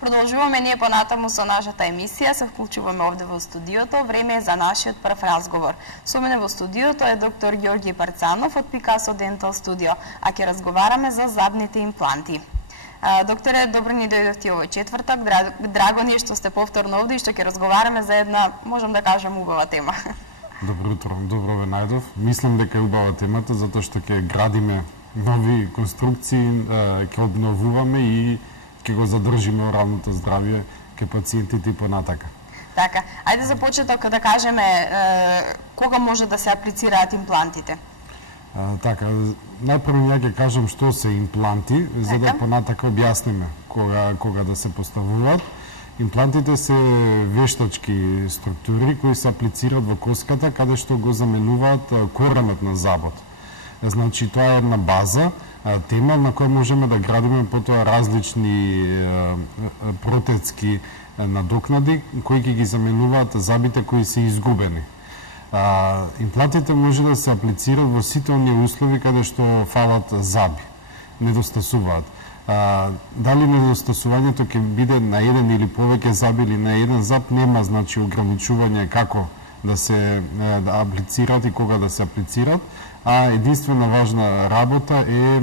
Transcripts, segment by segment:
Продолжуваме ние понатаму со нашата емисија, се вклучуваме овде во студиото, време е за нашиот прв разговор. Со мене во студиото е доктор Ѓорѓи Парцанов од Пикасо Дентал Студио, а ќе разговараме за забните импланти. Докторе, добро ни дојдовте овој четврток, драго ни е што сте повторно овде и што ќе разговараме за една, можам да кажам, убава тема. Добро утро, добро ве најдов. Мислам дека е убава темата, затоа што ќе градиме нови конструкции, ќе обновуваме и ќе го задржиме оралното здравје кај пациентите и понатака. Така, ајде за почеток да кажеме кога може да се аплицираат имплантите. Така, најпрво ја ќе кажам што се импланти, за да понатака објасниме кога да се поставуваат. Имплантите се вештачки структури кои се аплицираат во коската, каде што го заменуваат коренот на забот. Значи, тоа е една база, тема на која можеме да градиме потоа различни протетски надокнади кои ќе ги заменуваат забите кои се изгубени. Имплантите може да се аплицираат во сите оние услови каде што фалат заби, недостасуваат. Дали недостасувањето ќе биде на еден или повеќе заби или на еден заб, нема значи ограничување како да се аплицираат и кога да се аплицираат, а единствена важна работа е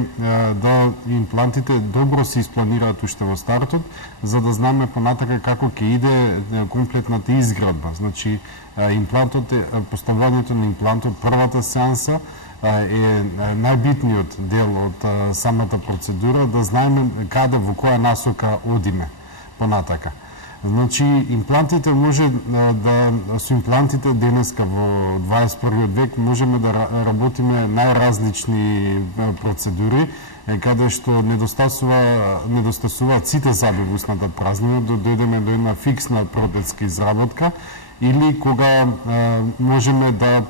да имплантите добро се испланираат уште во стартот, за да знаме понатака како ќе иде комплетната изградба. Значи, поставувањето на имплантот, првата сеанса е најбитниот дел од самата процедура, да знаеме каде, во која насока одиме понатака. Значи, имплантите може со имплантите денеска во 21 век можеме да работиме најразлични процедури, каде што недостасуваат сите заби во устната празнина, да дојдеме до една фиксна протетска изработка, или кога можеме да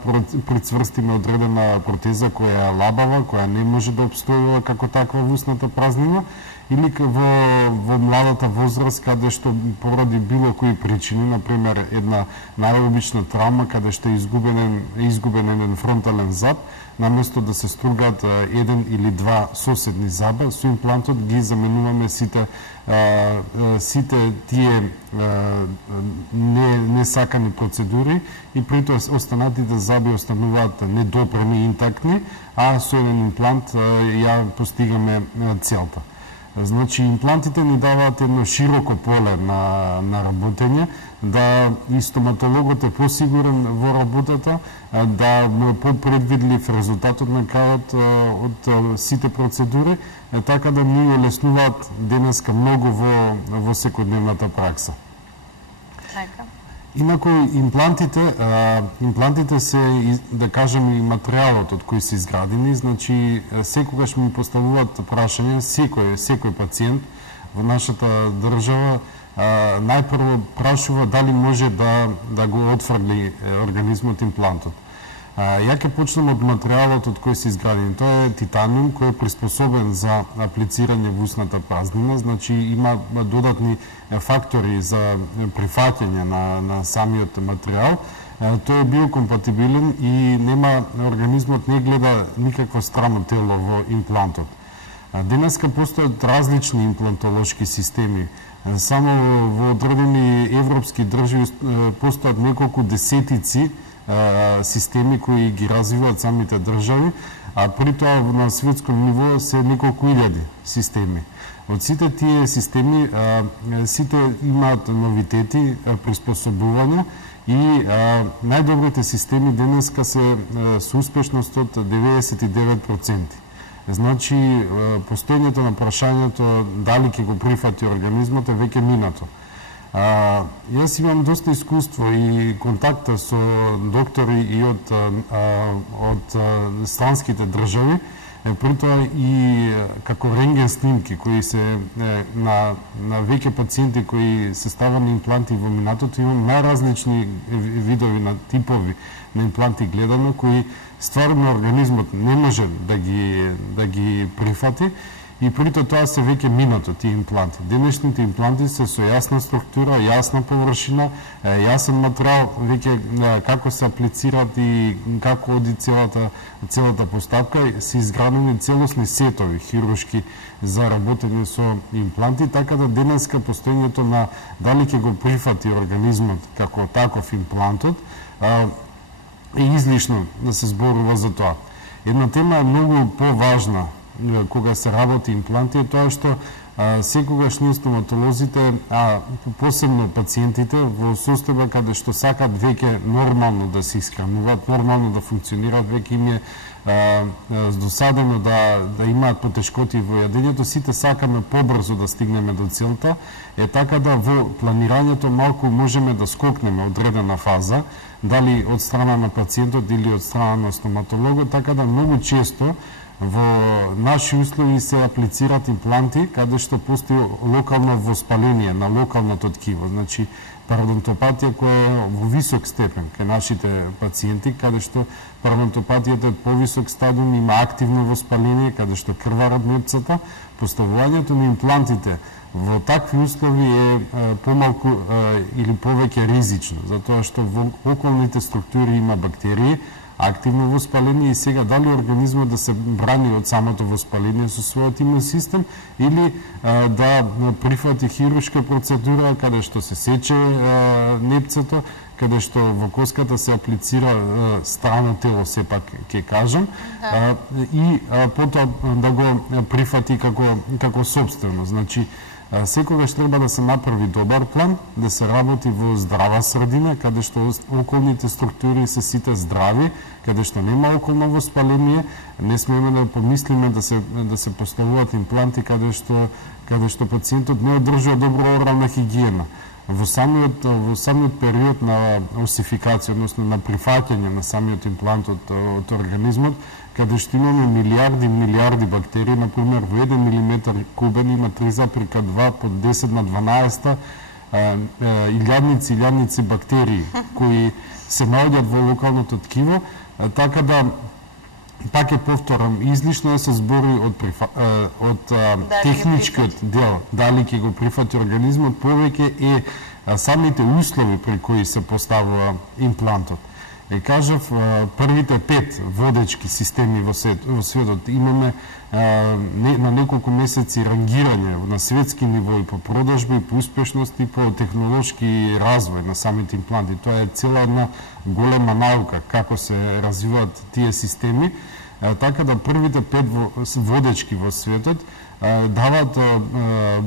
прицврстиме одредена протеза која е лабава, која не може да обстојува како таква во устната празнина, или во младата возраст, каде што поради било кои причини, например една најобична травма, каде што е изгубен еден фронтален заб, наместо да се стругаат еден или два соседни заба, со имплантот ги заменуваме сите тие несакани процедури и притоа останатите заби остануваат недопрени, интактни, а со еден имплант ја постигаме целта. Значи, имплантите ни даваат едно широко поле на работење, да и стоматологот е посигурен во работата, да му е попредвидлив резултатот на крајот од сите процедури, така да ни олеснуваат денеска многу во секојдневната пракса. Инаку, имплантите се, да кажем, и материјалот од кој се изградени, значи, секогаш ми поставуваат прашање, секој пациент во нашата држава најпрво прашува дали може да го отфрли организмот имплантот. Ја ќе почнем од материјалот од кој се изградени. Тоа е титаниум, кој е приспособен за аплицирање во устната празнина, значи има додатни фактори за прифаќање на самиот материјал. Тој е биокомпатибилен и организмот не гледа никакво странно тело во имплантот. Денеска постојат различни имплантолошки системи. Само во одредени европски држави постојат неколку десетици системи кои ги развиваат самите држави, а при тоа на светско ниво се неколку илјади системи. Од сите тие системи, сите имаат новитети, приспособувања и најдобрите системи денеска се со успешност од 99%. Значи, постојањето на прашањето дали ќе го прифати организмот е веќе минато. Јас имам доста искуство и контакта со доктори и од странските држави, притоа и како рентген снимки кои се на веќе пациенти кои се ставани импланти во минатото, имам најразлични видови на типови на импланти гледано, кои стварно организмот не може да ги прифати, и прито тоа се веќе минато тие импланти. Денешните импланти се со јасна структура, јасна површина, јасен материјал, веќе како се аплицираат и како оди целата постапка, се изградени целосни сетови хируршки за работење со импланти, така да денеска постоењето на дали ќе го прифати организмот како таков имплантот, е излишно да се зборува за тоа. Една тема е многу поважна кога се работи импланти, е тоа што секогаш ние стоматолозите, а посебно пациентите во состојба каде што сакат веќе нормално да се исхрануваат, нормално да функционираат, веќе им е досадено да имаат потешкоти во јадењето, сите сакаме побрзо да стигнеме до целта, е така да во планирањето малку можеме да скокнеме одредена фаза, дали од страна на пациентот или од страна на стоматологот, така да многу често во наши услови се аплицираат импланти каде што постои локално воспаление на локалното ткиво, значи пародонтопатија која е во висок степен кај нашите пациенти, каде што пародонтопатијата е повисок стадиум, има активно воспаление, каде што крварат непцата. Поставувањето на имплантите во такви услови е помалку или повеќе ризично, затоа што во околните структури има бактерии, активно воспаление и сега дали организмот да се брани од самото воспаление со својот имен систем или да прифати хируршка процедура каде што се сече непцето, каде што во коската се аплицира страно тело, сепак ќе кажам, и потоа да го прифати како собствено. Значи, секогаш треба да се направи добар план, да се работи во здрава средина, каде што околните структури се сите здрави, каде што нема околно воспаление, не смееме да помислиме да се поставуваат импланти каде што пациентот не одржува добро орална хигиена. Во самиот период на осификација, односно на прифаќање на самиот имплант од организмот, каде што имаме милиарди бактерии, например во 1 милиметар кубен има 3,2 по 10 на 12 илјадници бактерии кои се наоѓаат во локалното ткиво, така да пак е повторам, излишно да се збори од техничкиот дел, дали ќе го прифати организмот, повеќе е самите услови при кои се поставува имплантот. Кажав, првите 5 водечки системи во светот имаме на неколку месеци рангирање на светски ниво и по продажби, по успешност и по технолошки развој на самите импланти. Тоа е цела една голема наука како се развиваат тие системи, така да првите 5 водечки во светот даваат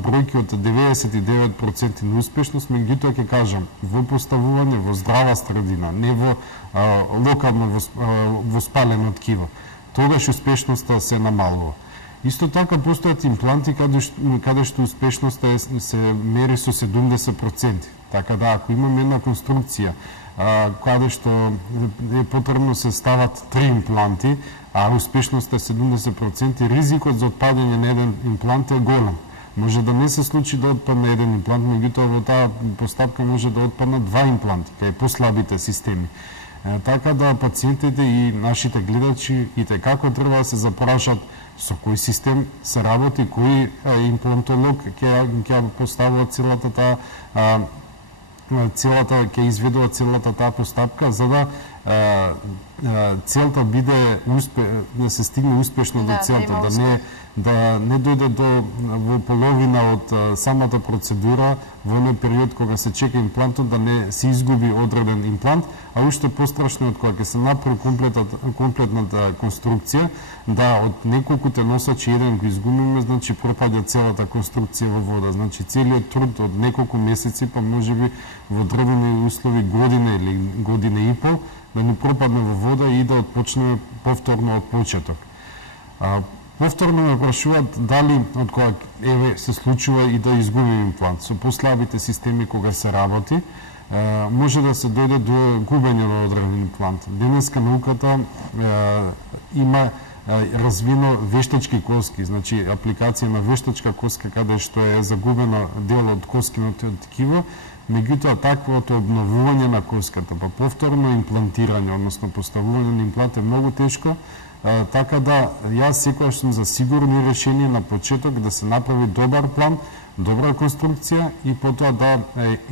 бројки од 99% на успешност, меѓутоа ќе кажам, во поставување во здрава средина, не во локално воспалено ткиво. Тогаш успешноста се намалува. Исто така постојат импланти каде што успешноста се мери со 70%. Така да ако имаме една конструкција каде што е потребно се стават 3 импланти, а успешноста е 70%, ризикот за отпадање на еден имплант е голем. Може да не се случи да отпадне еден имплант, меѓутоа во таа постапка може да отпаднат 2 импланти, кај послабите системи. Така да пациентите и нашите гледачи и како треба да се запрашат со кој систем се работи, кој имплантолог ќе поставува ќе изведува целата таа постапка, за да целта биде да се стигне успешно до целта, да не дојде во половина од самата процедура, во оној период кога се чека имплантот, да не се изгуби одреден имплант, а уште пострашно од кога ќе се направи комплетната конструкција, да од неколкуте носачи еден го изгубиме, значи пропаѓа целата конструкција во вода. Значи целиот труд од неколку месеци, па можеби во одредени услови година или година и пол, да ни пропадне во вода и да отпочнеме повторно од почеток. Повторно ме прашуваат дали од кога се случува и да изгубим имплант. Со послабите системи кога се работи, може да се дојде до губење на одреден имплант. Денеска науката има развиено вештачки коски, значи апликација на вештачка коска каде што е загубено дел од коскиното ткиво, меѓутоа таквото обновување на коската, па повторно имплантирање, односно поставување на имплант е многу тешко, така да јас секогаш сум за сигурни решение на почеток да се направи добар план, добра конструкција и потоа да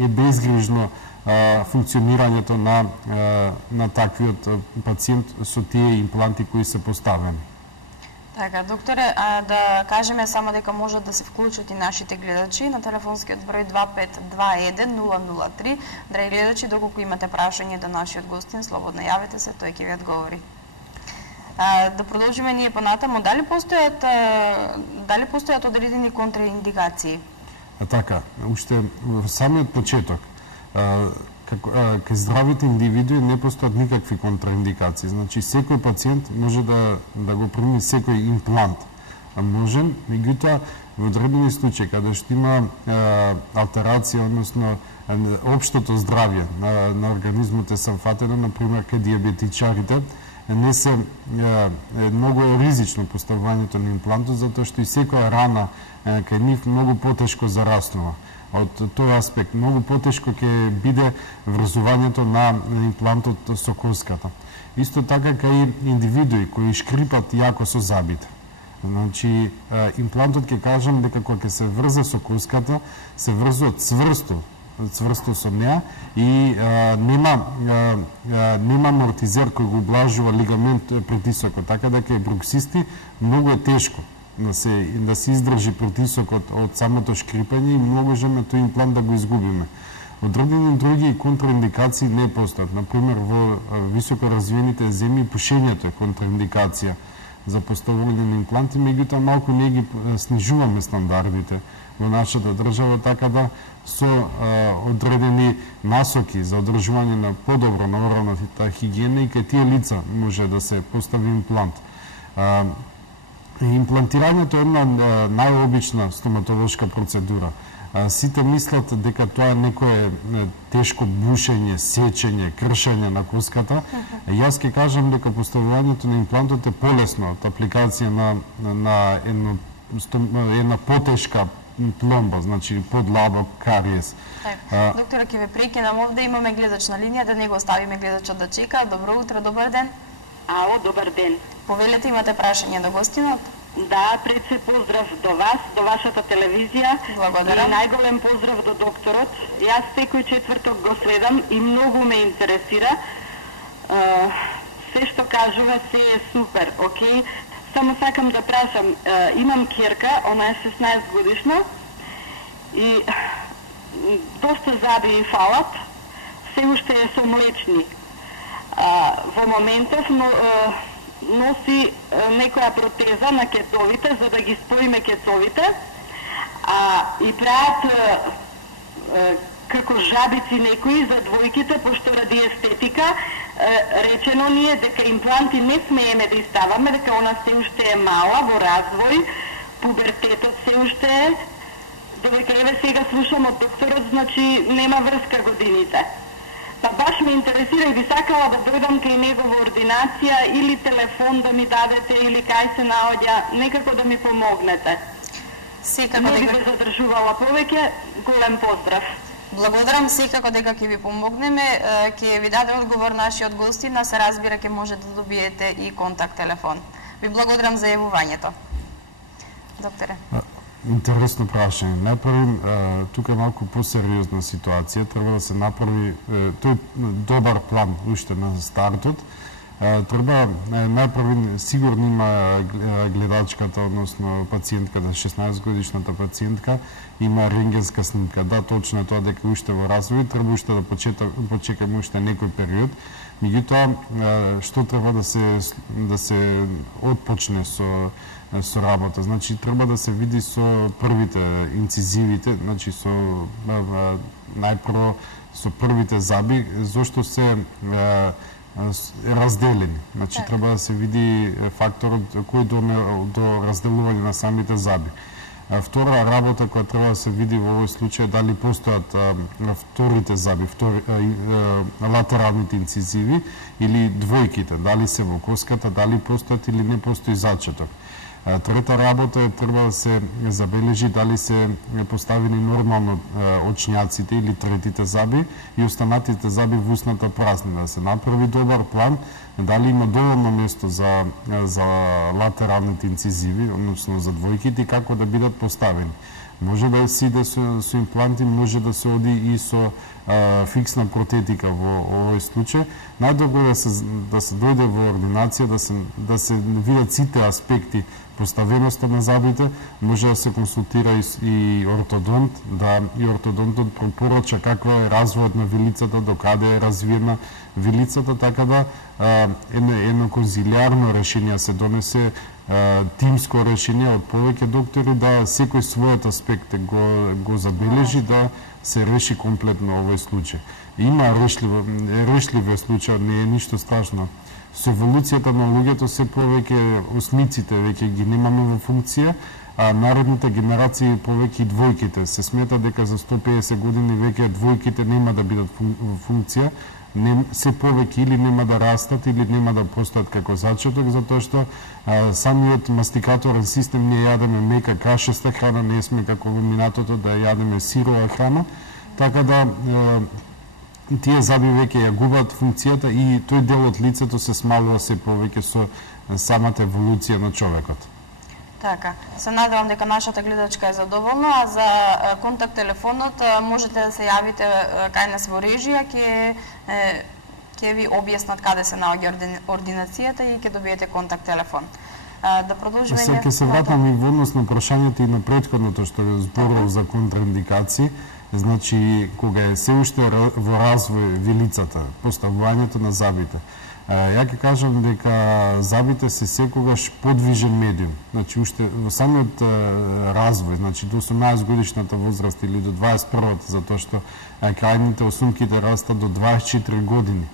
е безгрижно функционирањето на таквиот пациент со тие импланти кои се поставени. Така, докторе, да кажеме само дека можат да се вклучат и нашите гледачи на телефонскиот број 2521 003. Драги гледачи, доколку имате прашање до нашиот гостин, слободно јавете се, тој ќе ви одговори. Да продолжиме ние понатаму, дали постојат одредени контраиндикации? Така, уште во самиот почеток, кај здравите индивидуи не постојат никакви контраиндикации. Значи, секој пациент може да го прими секој имплант. Можен, меѓутоа, во одредени случаи, каде што има алтерација, односно општото здравје на организмот е сафатено, например, кај диабетичарите, не се многу ризично поставувањето на имплантот, затоа што и секоја рана кај нив многу потешко зараснува. Од тој аспект, многу потешко ќе биде врзувањето на имплантот со коската. Исто така кај индивидуи кои шкрипат јако со забите. Значи, имплантот ќе кажам дека кога ќе се врзе со коската, се врзува цврсто со неа и нема амортизер кој го ублажува лигамент притисокот, така дека и бруксисти многу е тешко да се издржи притисокот од самото шкрипење и можеме тој имплант да го изгубиме. Одредени други контраиндикации не постојат. Например, во високо развиените земји пушењето е контраиндикација за поставување на импланти, меѓутоа малку не ги снижуваме стандардите во нашата држава, така да со одредени насоки за одржување на подобро на оралната хигиена и кај тие лица може да се постави имплант. Имплантирањето е една најобична стоматолошка процедура. Сите мислат дека тоа е некое тешко бушење, сечење, кршење на коската. Јас ќе кажам дека поставувањето на имплантот е полесно од апликација на една потешка пломба, значи подлабок кариес. Доктора, ќе ве прекинам овде, имаме гледач на линија, да не го оставиме гледачот да чека. Добро утро, добар ден. Ало, добар ден. Повелете, имате прашање до гостинот? Да, пред се поздрав до вас, до вашата телевизија. Благодарам. И најголем поздрав до докторот. Јас секој четврток го следам и многу ме интересира. Се што кажува, се е супер, окей? Само сакам да прашам, имам кирка, она е 16 годишна и доста заби и фалат, се уште е со млечни. Во моментов носи некоја протеза на кетовите за да ги споиме кетовите, и прават како жабици некои за двојките, пошто ради естетика речено ни е дека импланти не смееме да иставаме, дека она се уште е мала во развој, пубертетот се уште е, додека еве сега слушам од докторот, значи нема врска годините. Па баш ме интересира и би сакала да дојдам кај него во ординација или телефон да ми дадете или кај се наоѓа, некако да ми помогнете. Секако дека би задржувала повеќе, голем поздрав. Благодарам, секако дека ќе ви помогнеме, ќе ви даде одговор нашиот гостин, се разбира ќе може да добиете и контакт телефон. Ви благодарам за јавувањето. Докторе. Интересно прашање. Најпрво, тука е малку посериозна ситуација, треба да се направи тој добар план уште на стартот. Треба најпрво сигурно има гледачката, односно пациентката, 16 годишната пациентка, има рентгенска снимка. Да, точно е тоа дека уште во развој, треба уште да почекаме уште некој период. Меѓутоа, што треба да се отпочне со работа. Значи, треба да се види со првите инцизивите, значи најпрво со првите заби, зошто се разделени. Значи, треба да се види факторот кој до разделување на самите заби. Втора работа која треба да се види во овој случај дали постојат вторите заби, латералните инцизиви или двојките, дали се во коската, дали постојат или не постои зачеток. Трета работа е треба да се забележи дали се поставени нормално очњаците или третите заби и останатите заби во устната празнина. Да се направи добар план, дали има доволно место за латералните инцизиви, односно за двојките, и како да бидат поставени. Може да се иде со импланти, може да се оди и со фиксна протетика во овој случај. Најдобро е да се дојде во ординација, да се видат сите аспекти поставеноста на забите, може да се консултира и ортодонт, да и ортодонтот препорача каква е развојот на вилицата, докаде е развиена вилицата, така да едно конзилиарно решение се донесе, тимско решение од повеќе доктори, да секој својот аспект го забележи, да се реши комплетно овој случај. Има решливи случаи, не е ништо страшно. Со еволуцијата на луѓето се повеќе осмиците веќе ги немаме во функција, а наредните генерации повеќе и двојките. Се смета дека за 150 години веќе двојките нема да бидат во функција, се повеќе или нема да растат или нема да постојат како зачаток, затоа што самиот мастикаторен систем ние јадеме мека кашеста храна, не сме како во минатото да јадеме сирова храна, така да тие заби веќе ја губат функцијата и тој дел од лицето се смалува се повеќе со самата еволуција на човекот. Така, се надевам дека нашата гледачка е задоволна, а за контакт телефонот можете да се јавите кај нас во режија, ќе ви објаснат каде се наоѓа ординацијата и ќе добиете контакт телефон. Да продолжиме. Сега ќе се вратам и во однос на прашањето и на претходното што го зборував за контраиндикации. Значи, кога е се уште во развој вилицата, поставувањето на забите, ја ќе кажам дека забите се секогаш подвижен медиум. Значи, уште во самиот развој, значи до 18 годишната возраст или до 21-та, затоа што крајните осумките растат до 24 години.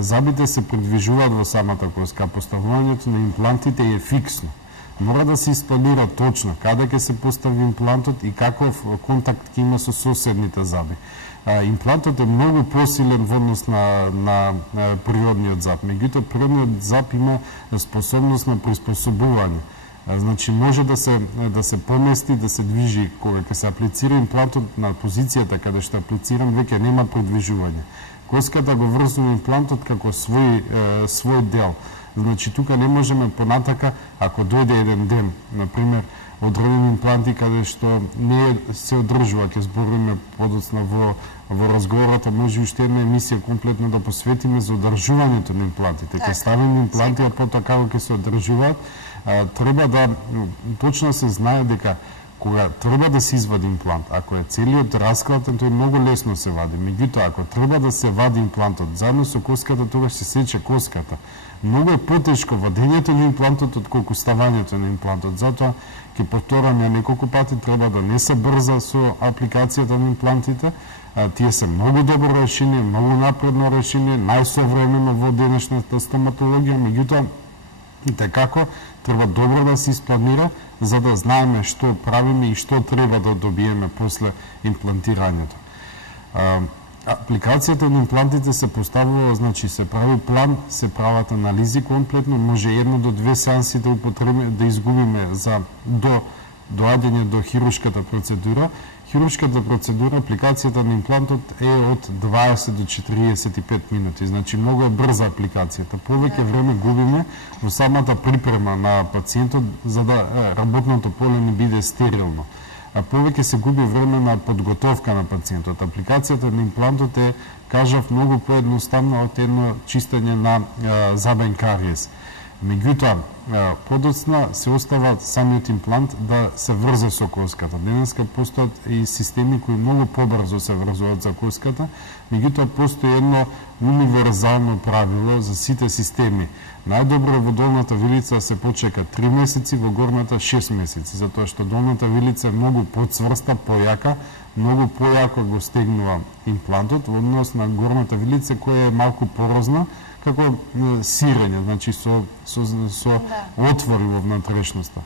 Забите се придвижуваат во самата коска, поставувањето на имплантите е фиксно. Мора да се испланира точно каде ќе се постави имплантот и каков контакт ќе има со соседните заби. Имплантот е многу посилен во однос на природниот зап. Меѓутоа, природниот зап има способност на приспособување. Значи, може да се помести, да се движи. Кога ќе се аплицира имплантот на позицијата каде што аплицирам, веќе нема продвижување. Коската го врзува имплантот како свој дел. Значи, тука не можеме понатака, ако дојде еден ден, например, одредени импланти каде што не се одржува, ќе збориме подоцна во разговората, може уште една емисија комплетно да посветиме за одржувањето на имплантите. Ќе ставиме импланти, а потоа како ќе се одржуваат, треба да точно се знае дека кога треба да се извади имплант, ако е целиот расклатен, тој многу лесно се вади. Меѓутоа, ако треба да се вади имплантот заедно со коската, тогаш се сече коската. Многу е потешко вадењето на имплантот отколку ставањето на имплантот. Затоа ќе повторам ја неколку пати, треба да не се брза со апликацијата на имплантите. Тие се многу добро решение, многу напредно решение, најсовремено во денешната стоматологија, меѓутоа и како треба добро да се испланира, за да знаеме што правиме и што треба да добиеме после имплантирањето. Апликацијата на имплантите се поставува, значи се прави план, се прават анализи комплетно, може 1 до 2 сеанси да изгубиме до доаѓање до хируршката процедура. Хируршката процедура, апликацијата на имплантот е од 20 до 45 минути, значи многу е брза апликацијата. Повеќе време губиме во самата припрема на пациентот за да работното поле не биде стерилно. А повеќе се губи време на подготовка на пациентот. Апликацијата на имплантот е, кажав, многу поедноставна од едно чистење на забен кариес. Меѓутоа, подоцна се остава самиот имплант да се врзе со коската. Денеска постојат и системи кои многу побрзо се врзуваат за коската, меѓутоа постои едно универзално правило за сите системи. Најдобро во долната вилица се почека 3 месеци, во горната 6 месеци, затоа што долната вилица е многу поцврста, појака, многу појако го стегнува имплантот во однос на горната вилица која е малку порозна, како сирење, значи со отвори во внатрешноста.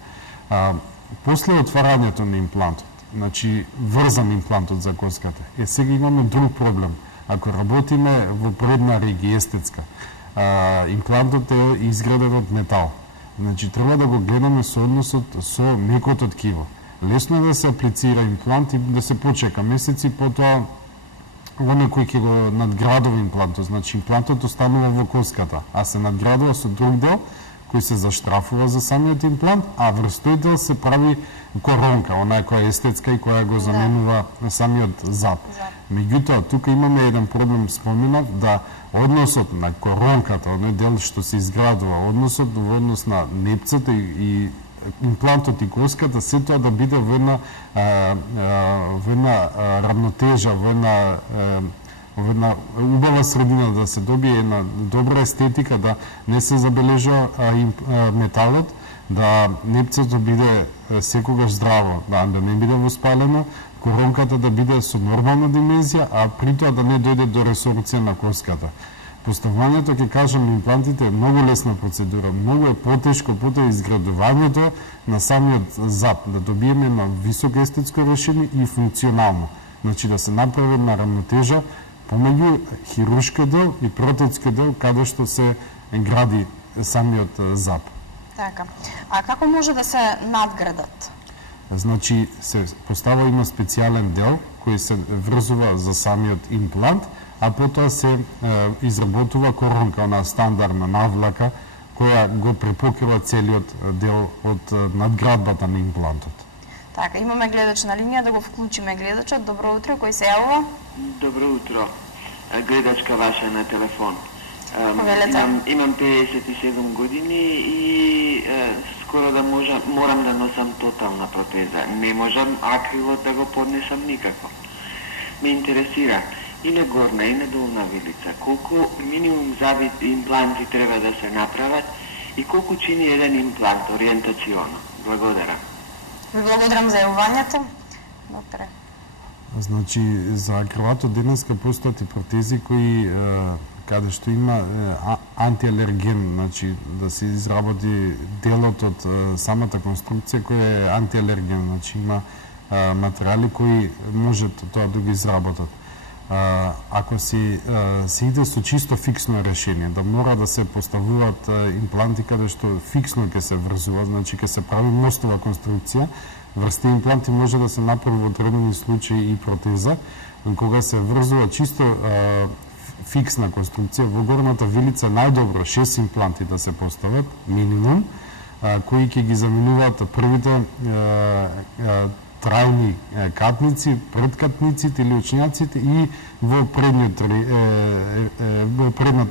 После отварањето на имплантот, значи врзан имплантот за коската, сега имаме друг проблем. Ако работиме во предна регија естетска, имплантот е изграден од метал. Значи треба да го гледаме со односот со мекото ткиво. Лесно е да се аплицира имплант и да се почека месеци, потоа оној кој ќе го надградува имплантот, значи имплантот останува во коската, а се надградува со друг дел кој се заштрафува за самиот имплант, а врз тој дел се прави коронка, онаа која е естетска и која го заменува самиот зап. Меѓутоа, тука имаме еден проблем, споменав, да односот на коронката, оној дел што се изградува, односот во однос на непцата и имплантот и коската, се тоа да биде во една равнотежа, во една убава средина, да се добие една добра естетика, да не се забележува металот, да непцето биде секогаш здраво, да не биде воспалено, коронката да биде со нормална димензија, а при тоа да не дојде до ресорбција на коската. Поставувањето, ќе кажам, имплантите е многу лесна процедура, многу е потешко, потоа изградувањето на самиот зап, да добиеме на високо естетско решение и функционално. Значи да се направи на равнотежа помеѓу хируршкиот дел и протетскиот дел, каде што се гради самиот зап. Така. А како може да се надградат? Значи се постава има специјален дел кој се врзува за самиот имплант, а потоа се изработува коронка, она стандардна навлака, која го препокрива целиот дел од надградбата на имплантот. Така, имаме гледач на линија, да го вклучиме гледачот. Добро утро, кој се јавува? Добро утро. Гледачка ваша на телефон. Имам 57 години и скоро да морам да носам тотална протеза. Не можам акрилот да го поднесам никако. Ме интересира и на горна и на долна вилица колку минимум заби импланти треба да се направат и колку чини еден имплант ориентационо. Благодарам. Ви благодарам за јавувањето. Докторе. Значи, за крилато денеска постојат и протези кои каде што има антиалерген, значи да се изработи делот од самата конструкција која е антиалерген, значи има материјали кои можат тоа да ги изработат. Ако се иде со чисто фиксно решение, да мора да се поставуваат импланти каде што фиксно ќе се врзува, значи ќе се прави мостова конструкција, врз тие импланти може да се направи во одредени случаи и протеза, кога се врзува чисто фиксна конструкција, во горната вилица најдобро 6 импланти да се постават, минимум, кои ќе ги заменуваат првите трајни катници, предкатниците или очњаците и во предната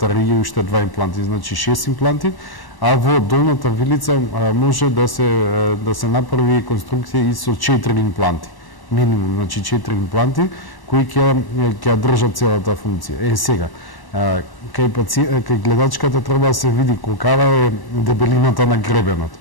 рија уште 2 импланти, значи 6 импланти, а во долната вилица може да се направи конструкција и со 4 импланти, минимум, значи 4 импланти кои ќе држат целата функција. Сега, кај гледачката треба да се види колкава е дебелината на гребенот,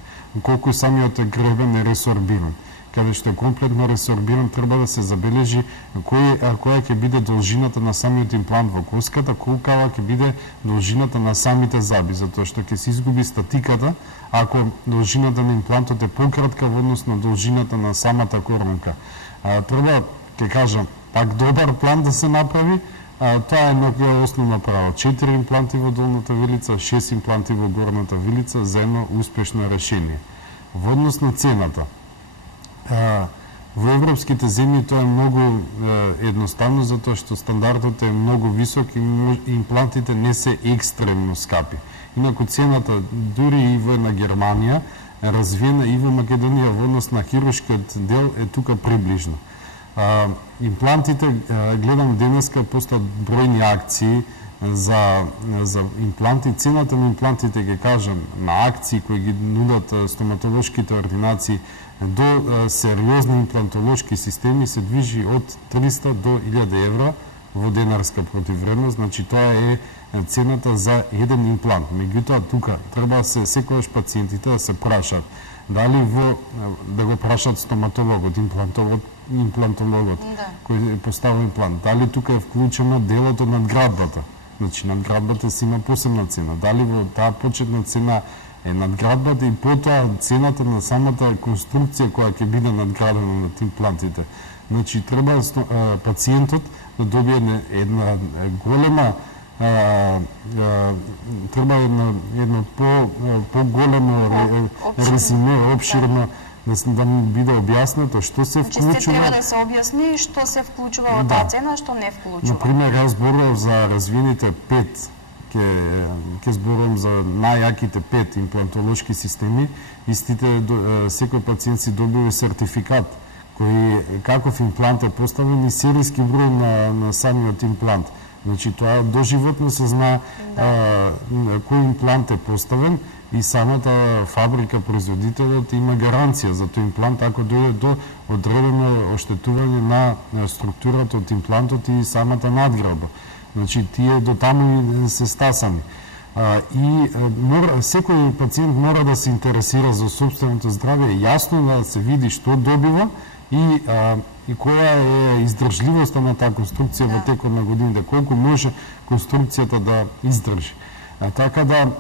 колку самиот гребен е ресорбиран. Каде што е комплетно ресорбиран, треба да се забележи која ќе биде должината на самиот имплант во коската, колкава ќе биде должината на самите заби, затоа што ќе се изгуби статиката ако должината на имплантот е пократка во однос на должината на самата коронка. Треба, ќе кажам, пак добар план да се направи, тоа е основно право. 4 импланти во долната вилица, 6 импланти во горната вилица за едно успешно решение. Во однос на цената, во европските земји тоа е многу едноставно, затоа што стандардот е многу висок и имплантите не се екстремно скапи. Инаку цената дури и во една Германија, развиена и во Македонија во однос на хируршкиот дел е тука приближно. Имплантите, гледам денеска постојат бројни акции за импланти. Цената на имплантите, ќе кажам, на акции кои ги нудат стоматолошките ординации до сериозни имплантолошки системи се движи од 300 до 1000 евра во денарска противвредност, значи тоа е цената за еден имплант. Меѓутоа, тука треба се секогаш пациентите да се прашат дали да го прашат стоматологот, имплантологот кој поставува имплант, дали тука е вклучено делот од надградбата. Значи, надградбата си има посебна цена. Дали во таа почетна цена е надградбата и потоа цената на самата конструкција која ќе биде надградена над имплантите. Значи, треба пациентот да добие една голема треба едно поголемо резюме, обширно, да ми биде објаснето што се вклучува. Значи, треба да се објасни што се вклучува во таа цена, што не вклучува. Например, јас зборував за развиените 5, ќе зборувам за најаките 5 имплантолошки системи. Истите, секој пациент си добива сертификат кој каков имплант е поставен и серијски број на самиот имплант. Значи, тоа доживотно се знае кој имплант е поставен и самата фабрика, производителот има гаранција за тој имплант ако дојде до одредено оштетување на структурата од имплантот и самата надградба. Значи, тие до таму се стасани. И секој пациент мора да се интересира за собственото здравје, јасно да се види што добива и која е издржливоста на таа конструкција во текот на годините, колку може конструкцијата да издржи. Така да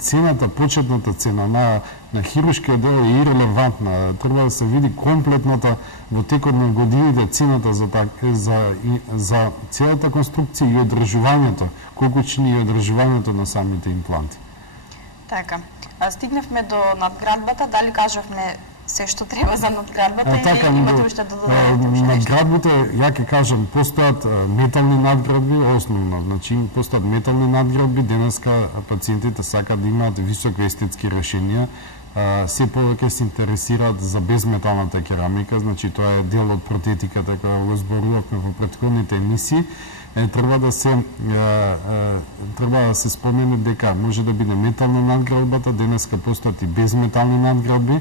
цената, почетната цена на хируршкиот дел е ирелевантна. Треба да се види комплетната во текот на годините цената за целата конструкција и одржувањето, колку чини и одржувањето на самите импланти. Така. Стигнавме до надградбата, дали кажавме се што треба за надградбата или имате уште да додадете уште нешто? Надградбите, ја ќе кажам, постојат метални надградби, основно. Значи, постојат метални надградби, денеска пациентите сакаат да имаат високо естетски решенија, се повеќе се интересираат за безметалната керамика, значи тоа е дел од протетиката која го зборувавме во претходните емисии. Треба да се спомене дека може да биде метална надградбата, денеска постојат и безметални надградби,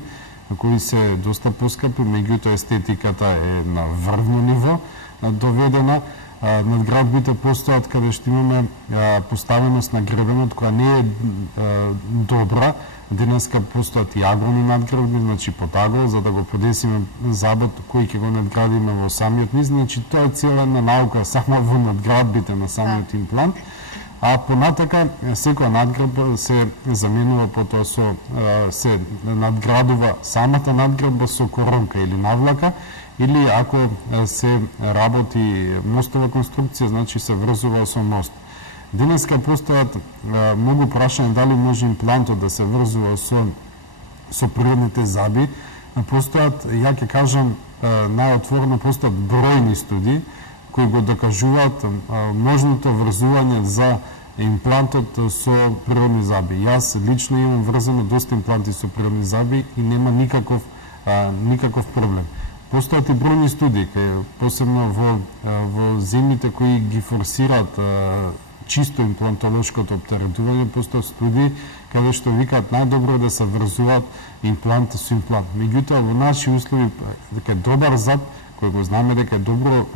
кои се доста поскапи, меѓутоа естетиката е на врвно ниво доведена. Надградбите постојат каде што имаме поставеност на гребенот која не е добра. Денеска постојат и аголни надградби, значи под агол, за да го подесиме забот кој ќе го надградиме во самиот низ. Значи тоа е цела една наука само во надградбите на самиот имплант. А понатака, секоја надградба се заменува потоа се надградува самата надградба со коронка или навлака, или ако се работи мостова конструкција, значи се врзува со мост. Денеска постојат многу прашања дали може имплантот да се врзува со природните заби. Постојат, ја ќе кажам најотворено, постојат бројни студии кои го докажуваат можното врзување за имплантот со природни заби. Јас лично имам врзано доста импланти со природни заби и нема никаков проблем. Постојат и бројни студии, посебно во земјите кои ги форсираат чисто имплантолошкото оптеретување, постојат студии каде што викаат најдобро е да се врзуваат имплант со имплант. Меѓутоа, во наши услови, дека е добар зад, кој го знаме дека е добро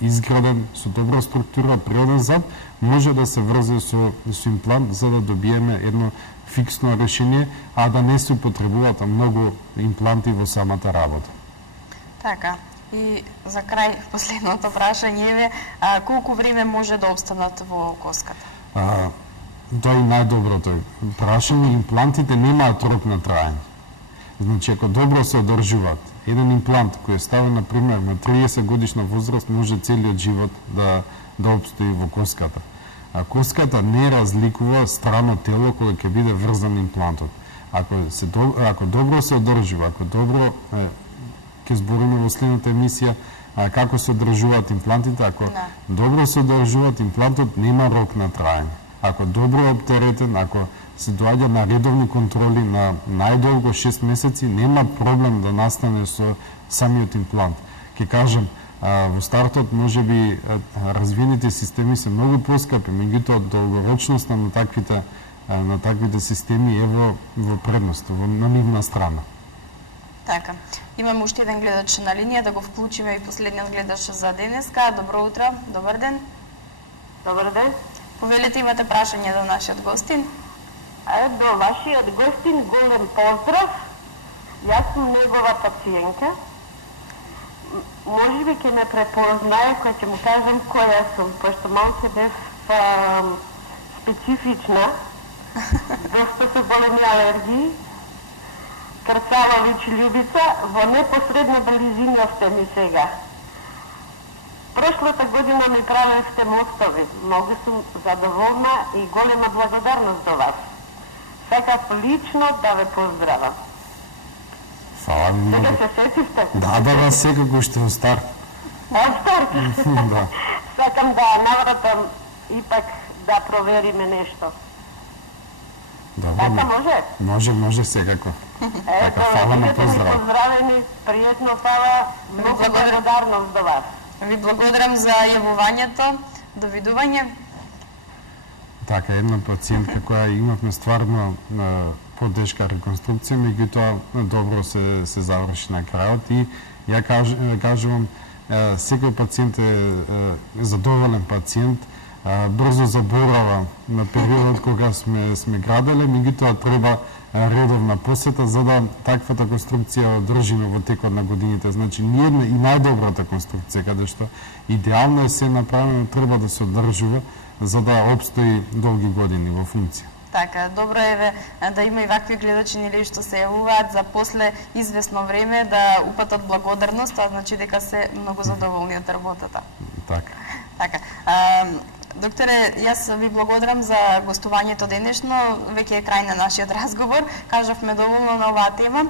изграден, со добра структура, природен зад, може да се врзе со имплант за да добиеме едно фиксно решение, а да не се употребуваат многу импланти во самата работа. Така. И за крај, последното прашање е колку време може да обстанат во коската? Тоа е најдоброто прашање. Имплантите немаат рок на траење. Значи, ако добро се одржуваат, еден имплант кој е ставен, например, на 30 годишна возраст, може целиот живот да обстои во коската. А коската не разликува страно тело кога ќе биде врзан имплантот. Ако добро се одржува, ако добро ќе збориме во следната емисија како се одржуваат имплантите, ако добро се одржуваат имплантот нема рок на траење. Ако добро оптеретен, ако се доаѓа на редовни контроли на најдолго 6 месеци, нема проблем да настане со самиот имплант. Ке кажам, во стартот можеби развиените системи се многу поскапи, меѓутоа долгорочноста на таквите системи е во предност, на нивна страна. Така. Имаме уште еден гледач на линија, да го вклучиме и последниот гледач за денеска. Добро утро, добар ден. Добар ден. Повелете, имате прашање до нашиот гостин? До вашиот гостин голем поздрав. Јас сум негова пациентка. Може би ќе ме препознае кога ќе му кажам која сум, пошто малце бев специфична. Доста се големи алергии. Крцава Вич Љубица, во непосредна близина сте ми сега. Прошлата година ми правевте мостови. Многу сум задоволна и голема благодарност до вас. Сакав лично да ве поздравам. Фала ви Сега многу. се сетивте? Да, секако ще остар. Од старт. Да. Сакам да навратам ипак да провериме нешто. Така може? Може секако. Така, Ето, фала на бидете ми поздрав. поздравени, пријатно фала, многу благодарност до вас. Ви благодарам за јавувањето. Довидување. Така, една пациентка која имавме стварно потешка реконструкција, меѓутоа добро се заврши на крајот и ја кажувам, секој пациент е задоволен пациент, брзо заборава на периодот кога сме граделе, меѓутоа треба редовна посета за да таквата конструкција одржиме во текот на годините. Значи, ниедна и најдобрата конструкција, каде што идеално е се направено, треба да се одржува за да обстои долги години во функција. Така, добро е да има и вакви гледачи нели што се јавуваат за после извесно време да упатат благодарност, тоа значи дека се многу задоволни од работата. Така. Така. Докторе, јас ви благодарам за гостувањето денешно, веќе е крај на нашиот разговор. Кажавме доволно на оваа тема.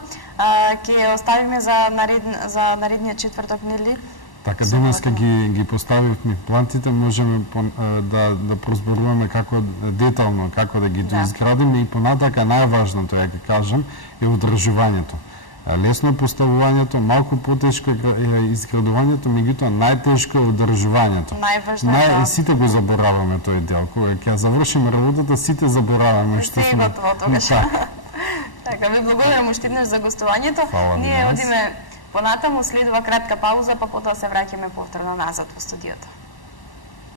Ќе оставиме за наредниот четврток, нели? Така, денеска ги поставивме плантите, можеме да прозборуваме како детално, како да ги доизградиме и понатака најважното, ја ќе кажам, е одржувањето. Лесно е поставувањето, малку потешко е изградувањето, меѓутоа најтешко е одржувањето. Најважно е. Сите го забораваме тој дел. Кога ќе завршиме работата, сите забораваме што сме. Така, ви благодарам уште еднаш за гостувањето. Фала Ние одиме понатаму, следува кратка пауза, па потоа се враќаме повторно назад во студиото.